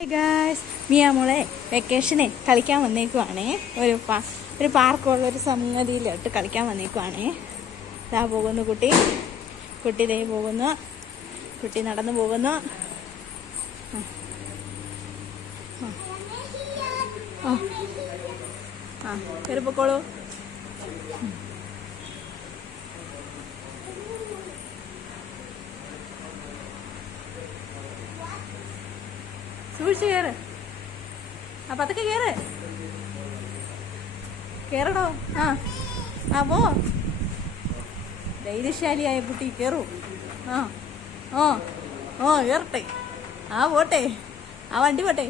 Hi guys, Miya മോളെ വെക്കേഷനെ കളിക്കാൻ വന്നേക്കുവാണേ. ഒരു പാർക്കുള്ളൊരു സംഗതിയിലോട്ട് കളിക്കാൻ വന്നേക്കുവാണേ. ഇതാ പോകുന്നു കുട്ടി ദേ പോകുന്നു, കുട്ടി നടന്നു പോകുന്നു. കയറി പൊക്കോളൂ. സൂക്ഷിച്ച് കയറ്, പതുക്കെ കേറടോ. പോ. ധൈര്യശാലിയായ കുട്ടി കയറൂ. കയറട്ടെ. പോട്ടെ, വണ്ടി പോട്ടെ.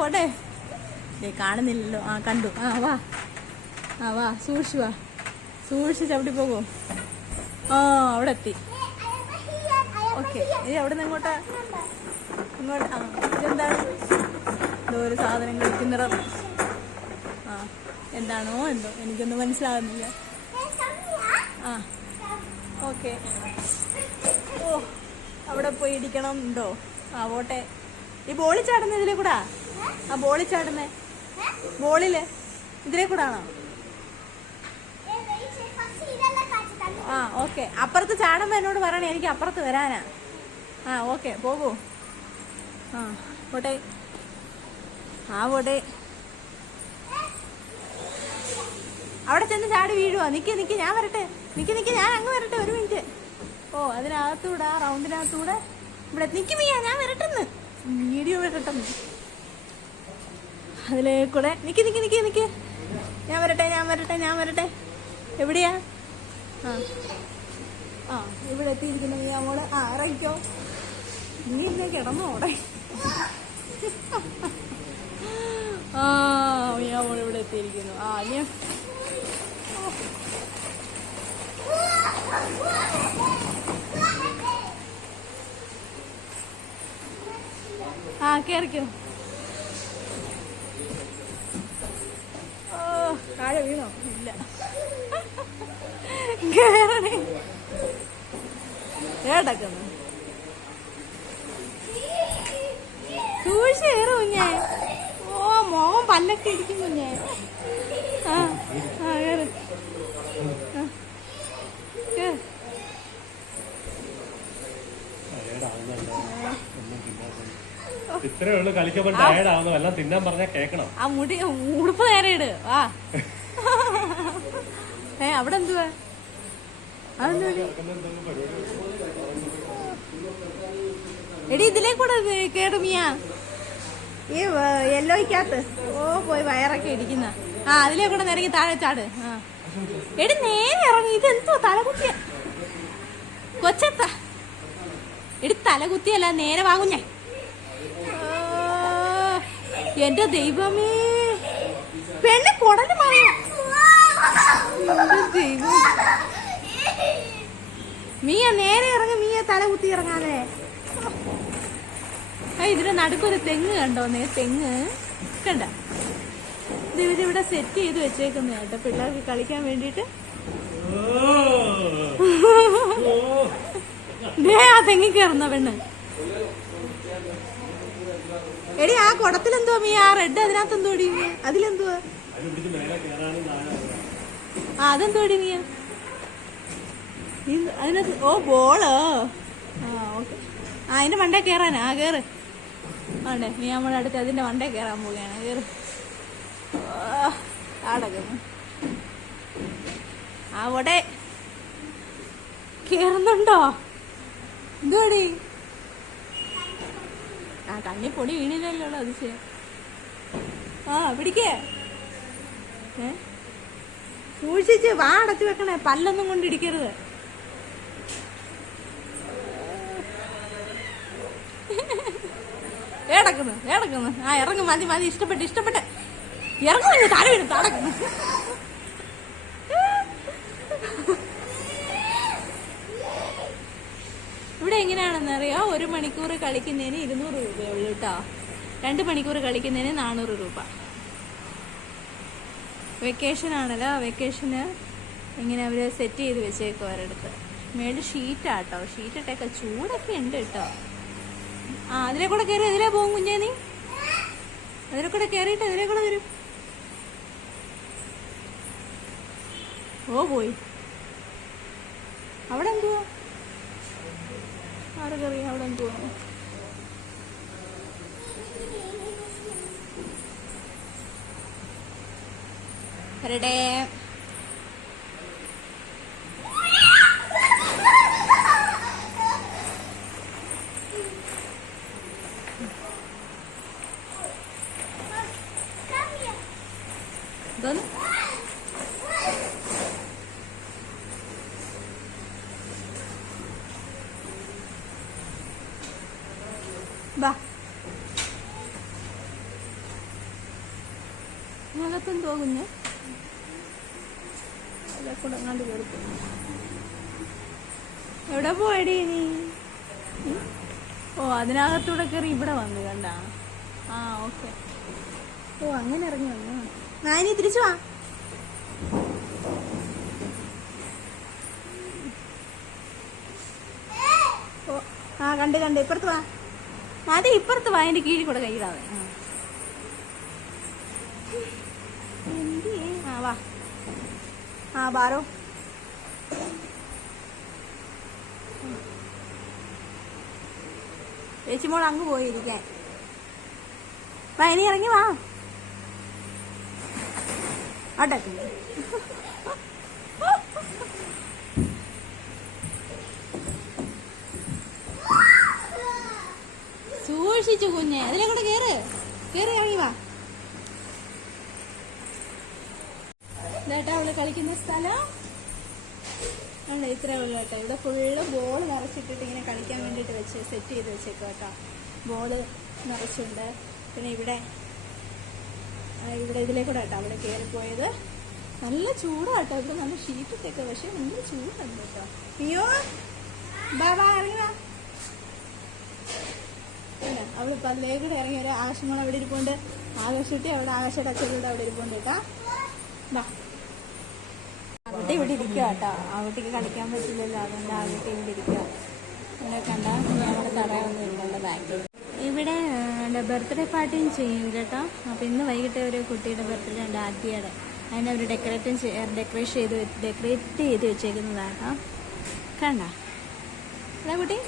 പോട്ടെ. കാണുന്നില്ലല്ലോ. കണ്ടു. വാ സൂക്ഷിച്ച് ചവിട്ടി പോകൂ. അവിടെ എത്തി. ഓക്കെ, ഇനി അവിടെ നിന്ന് ഇങ്ങോട്ട്. ഇതെന്താണ്? എന്തോ ഒരു സാധനം കളിക്കുന്ന. എന്താണോ എന്തോ എനിക്കൊന്നും മനസ്സിലാകുന്നില്ല. ഓക്കെ. അവിടെ പോയി ഇടിക്കണം ഉണ്ടോ? പോട്ടെ. ഈ ബോളിൽ ചാടുന്ന ഇതിലേ കൂടാ? ബോളിൽ ചാടുന്നേ ബോളില് ഇതിലേ കൂടാണോ? ഓക്കെ. അപ്പുറത്ത് ചാടുമ്പോ എന്നോട് പറയണേ, എനിക്ക് അപ്പുറത്ത് വരാനാ. ഓക്കെ, പോകൂ. പോട്ടെ. പോട്ടെ. അവിടെ ചെന്ന് ചാടി വീഴുവോ? നിക്ക് ഞാൻ വരട്ടെ. ഞാൻ അങ്ങ് വരട്ടെ. ഒരു മിനിറ്റ്. അതിനകത്തൂടെ, റൗണ്ടിനകത്തൂടെ ഇവിടെ നിക്ക് മിയ, ഞാൻ വരട്ടെന്ന്. വീഡിയോ വരട്ടെന്ന്. അതിലേ കൂടെ നിക്ക്. ഞാൻ വരട്ടെ. എവിടെയാ? ഇവിടെ എത്തിയിരിക്കുന്നു മിയ മോള്. ഇറങ്ങിക്കോ. നീ ഇല്ലേ കിടന്നോ അവിടെ? മിയ മോള് ഇവിടെ എത്തിയിരിക്കുന്നു. കേറിക്കോ. താഴെ വീണോ? ഇല്ല. കേറണേ. ഏടക്കുന്നു സൂക്ഷിച്ച് കയറും കുഞ്ഞേ. മോഹം പല്ലൊക്കെ ഇടിക്കും കുഞ്ഞേ. കേറ്. ഇത്രേ ഉള്ളു കളിക്കുമ്പോൾ ടയർഡാവുന്നു. എല്ലാം തിന്നാൻ പറഞ്ഞാൽ കേക്കണം. മുടി ഉടുപ്പ് നേരെ ഇട്. അവിടെ എന്തുവാ? എടി ഇതിലേ കൂടെ കേറുമിയ. ഈ യെല്ലോയ്ക്കകത്ത് പോയി വയറൊക്കെ ഇടിക്കുന്ന. അതിലേ കൂടെ നിരങ്ങി താഴെ ചാട്. എടി നേരെ ഇറങ്ങി. ഇതെന്തോ തലകുത്തിയ കൊച്ചത്ത. എടി തലകുത്തിയല്ല, നേരെ വാങ്ങുഞ്ഞേ. എന്റെ ദൈവമേ, പെണ്ണ് കൊടല് മാറിയ ദൈവം. മിയ നേരെ ഇറങ്ങി. മിയ തല കുത്തി ഇറങ്ങാതെ. ഇതിന്റെ നടുക്കൊരു തെങ്ങ് കണ്ടോ? തെങ്ങ് കണ്ട. ഇതിവിടെ സെറ്റ് ചെയ്ത് വെച്ചേക്കുന്ന കേട്ടോ, പിള്ളേർക്ക് കളിക്കാൻ വേണ്ടിട്ട്. തെങ്ങി കയറുന്ന പെണ്ണ്. എടി കുടത്തിലെന്തോ മിയ? റെഡ് അതിനകത്ത് എന്തോടി? അതിലെന്തുവാ? അതെന്തോടി മിയ? അതിനകത്ത് ബോളോ? ഓക്കെ. അതിന്റെ മണ്ടേ കയറാനാ? കേറ്. വേണ്ടേ? നീ നമ്മുടെ അടുത്ത് അതിന്റെ മണ്ടേ കയറാൻ പോവുകയാണ്. കേറ്. അടക്കുന്നു. അവിടെ കേറുന്നുണ്ടോ? എന്തോടി? കണ്ണി പൊടി വീണില്ലല്ലോ. അതിശയം. പിടിക്കേ. സൂക്ഷിച്ച് അടച്ചു വെക്കണേ. പല്ലൊന്നും കൊണ്ടിടിക്കരുത്. ഏടക്കുന്നു. ഇറങ്ങും. മതി. ഇഷ്ടപ്പെട്ട് ഇറങ്ങും. താഴെ വീഴും. തടക്കുന്നു. ഇവിടെ എങ്ങനെയാണെന്നറിയോ? 1 മണിക്കൂർ കളിക്കുന്നതിന് 200 രൂപയുള്ളൂ കേട്ടോ. 2 മണിക്കൂർ കളിക്കുന്നതിന് 400 രൂപ. വെക്കേഷൻ ആണല്ലോ. വെക്കേഷന് ഇങ്ങനെ അവർ സെറ്റ് ചെയ്ത് വെച്ചേക്കും അവരടുത്ത്. മേളിൽ ഷീറ്റാട്ടോ, ഷീറ്റിട്ടേക്ക. ചൂടൊക്കെ ഉണ്ട് കേട്ടോ. ആ അതിലെ കൂടെ കയറി അതിലേ പോകും കുഞ്ഞേ നീ. അതിലെ കൂടെ കയറിയിട്ട് അതിലെ കൂടെ വരും. ഓ പോയി. അവിടെ എന്തുവാ? ആർക്കറിയാം അവിടെ എന്തുവാ. വരട്ടെ. എന്തോന്ന്? ബാ അകത്തെന്തോ കുഞ്ഞ് കൂടെ അങ്ങാണ്ട് കയറി. എവിടെ പോയടി നീ? ഓ അതിനകത്തൂടെ കയറി ഇവിടെ വന്നു കണ്ട. ആ ഓക്കെ. ഓ അങ്ങനെ ഇറങ്ങി വന്നു. നാനി തിരിച്ചു വാ. ഓ ആ കണ്ട് കണ്ട്. ഇപ്പുറത്ത് വാ. അതെ ഇപ്പുറത്ത് വാ. അതിന്റെ കീഴിൽ കൂടെ കൈയിടാതെ. ആ വാ. ആ ബാരോ. ചേച്ചിമോൾ അങ്ങ് പോയിരിക്കാൻ. വാ ഇനി ഇറങ്ങി വാ. ആട്ടെ സൂക്ഷിച്ചു കുഞ്ഞെ. അതിലെ കൂടെ കേറ്. കേറി ഇറങ്ങി വാ. ഇതാട്ടാ അവള് കളിക്കുന്ന സ്ഥലം ഉണ്ട്. ഇത്രേ ഉള്ളു കേട്ടോ. ഇവിടെ ഫുള്ള് ബോൾ നിറച്ചിട്ടിട്ട് ഇങ്ങനെ കളിക്കാൻ വേണ്ടിയിട്ട് സെറ്റ് ചെയ്ത് വെച്ചേക്കും കേട്ടോ. ബോള് നിറച്ചുണ്ട്. പിന്നെ ഇവിടെ ഇതിലേ കൂടെ കേട്ടോ അവിടെ കയറിപ്പോയത്. നല്ല ചൂടാട്ടോ. ഇവിടെ നല്ല ഷീറ്റിട്ടൊക്കെ. പക്ഷെ നല്ല ചൂടുണ്ട് കേട്ടോ. അയ്യോ ബാ ബാ ഇറങ്ങി വാ. അവള് പതിലേ കൂടെ ഇറങ്ങി വരാം. ആകാശങ്ങൾ അവിടെ ഇരിപ്പുണ്ട്. ആകാശട്ടി അവിടെ ആകാശയുടെ അച്ഛനോട് അവിടെ ഇരിപ്പുണ്ട് കേട്ടാ. ബാ ആകുട്ടി ഇവിടെ ഇരിക്കുക കേട്ടോ. ആകുട്ടിക്ക് കളിക്കാൻ പറ്റില്ലല്ലോ, അതുകൊണ്ട് ആകുട്ടി ഇവിടെ ഇരിക്കുക. ഇവിടെ കണ്ട നമ്മുടെ തറയൊന്നും ഇല്ലല്ലോ ബാക്കിൽ. ഇവിടെ ബർത്ത്ഡേ പാർട്ടിയും ചെയ്യും കേട്ടോ. അപ്പം ഇന്ന് വൈകിട്ട് ഒരു കുട്ടിയുടെ ബർത്ത്ഡേ ഉണ്ട്, ആദ്യയുടെ. അതിനെ അവർ ഡെക്കറേറ്റ് ചെയ്ത് വെച്ചേക്കുന്നതാട്ടോ. കണ്ട അല്ലേ കുട്ടി?